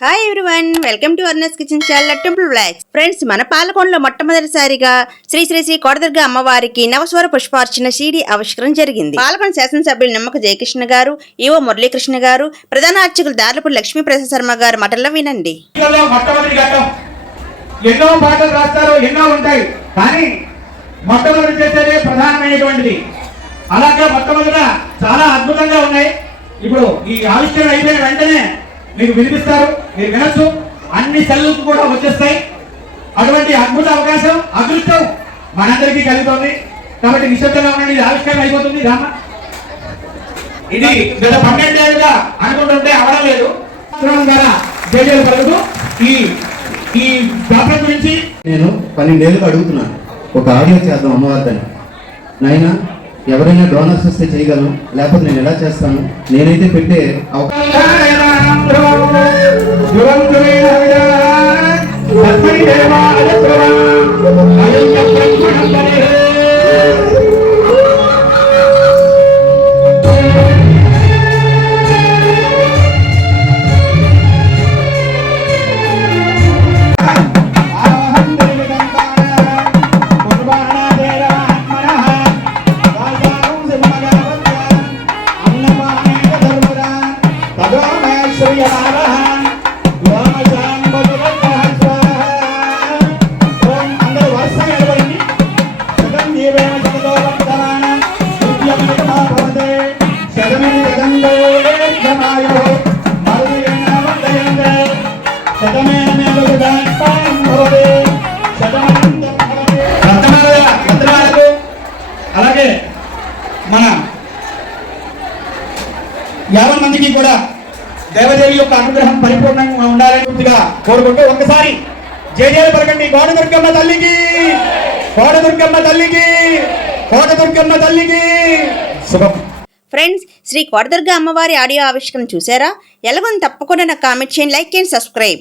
Hi everyone welcome to అర్నస్ kitchen channel temple blogs friends మన పాలకొండలో మొట్టమొదటిసారిగా శ్రీ శ్రీ శ్రీ కోడదుర్గ అమ్మవారికి నవస్వర పుష్పార్చన సీడీ ఆవిష్కరణ జరిగింది. పాలకొండ శాసనసభ్యులు నిమ్మక జయకృష్ణ గారు ఈవో మురళీకృష్ణ గారు ప్రధాన అర్చకులు దార్లపూడి లక్ష్మీ ప్రసాద్ శర్మ గారు మాటల్లో వినండి. ఎన్నో పాటలు రాస్తారు ఎన్నో ఉంటాయి కానీ మొట్టమొదటి చేసేదే ప్రధానమైనటువంటిది. అలాగే మొట్టమొదట చాలా అద్భుతంగా ఉన్నాయి. ఇప్పుడు ఈ ఆవిష్కరణ అయిపోయిన వెంటనే మీకు వినిపిస్తారు మీరు వినొచ్చు. అన్ని సెల్లకు కూడా వచ్చేస్తాయి. అటువంటి అద్భుత అవకాశం అదృష్టం మనందరికీ కలుగుతుంది. కాబట్టి నిశ్శబ్దంగా ఉండండి ఇది ఆవిష్కరణ అయిపోతుంది. రామ? ఇది గత పన్నెండేళ్ళుగా అనుకుంటుంటే అవడం లేదు. ద్వారా జేజేలు పలుకుతూ ఈ ఈ గురించి నేను పన్నెండేళ్ళుగా అడుగుతున్నాను. ఒక ఆడియో చేద్దాం అమ్మవారిని నాయన ఎవరైనా డోనర్స్ వస్తే చేయగలను. లేకపోతే నేను ఎలా చేస్తాను? నేనైతే పెట్టే అవకాశం అలాగే మన యాభై మందికి కూడా దేవదేవి యొక్క అనుగ్రహం పరిపూర్ణంగా ఉండాలని పూర్తిగా కోరుకుంటూ ఒక్కసారి జయజయలు పలకండి కోట దుర్గమ్మ తల్లికి! కోట దుర్గమ్మ తల్లికి! కోట దుర్గమ్మ తల్లికి! శుభం. ఫ్రెండ్స్ శ్రీ కోటదుర్గ అమ్మవారి ఆడియో ఆవిష్కరణ చూసారా? ఎలాగో తప్పకుండా నాకు కామెంట్ చేయండి లైక్ అండ్ సబ్స్క్రైబ్.